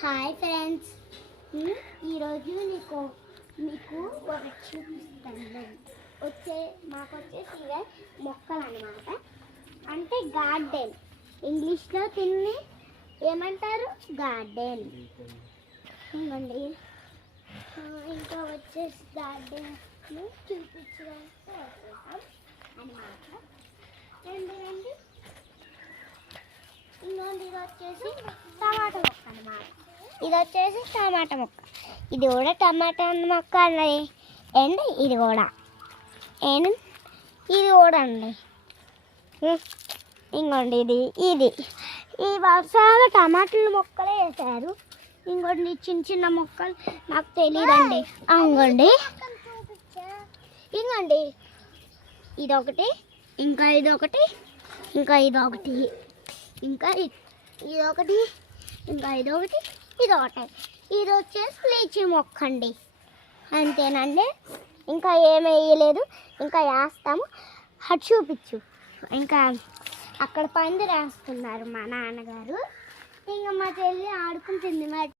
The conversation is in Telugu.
హాయ్ ఫ్రెండ్స్, ఈరోజు మీకు ఒకటి చూపిస్తాను. మాకు వచ్చేసి ఇవే మొక్కలు అన్నమాట. అంటే గార్డెన్, ఇంగ్లీష్లో దీన్ని ఏమంటారు? గార్డెన్. ఇవ్వండి. ఇంకా వచ్చేసి గార్డెన్ చూపించడానికి వచ్చేసాం అన్నమాట. రండి. ఇంకోటి ఇది వచ్చేసి టమాటా మొక్క అన్నమాట. ఇది వచ్చేసి టమాటా మొక్క. ఇది కూడా టమాటా మొక్క అన్నది అండి. ఇది కూడా అండి. ఇంకోండి ఇది ఈ వర్షాలు టమాటాల మొక్కలే వేసారు. ఇంకోటి చిన్న మొక్కలు నాకు తెలియదండి. ఇంకోండి ఇదొకటి, ఇంకా ఇదొకటి, ఇంకా ఇదొకటి, ఇంకా ఇదొకటి, ఇంకా ఇదొకటి, ఇదొకటి. ఇది వచ్చేసి లీచీ మొక్క అండి. అంతేనండి, ఇంకా ఏమి వేయలేదు. ఇంకా వేస్తాము. అటు చూపించు. ఇంకా అక్కడ పందిరి వేస్తున్నారు మా నాన్నగారు. ఇంకా మా చెల్లి ఆడుకుంటుంది.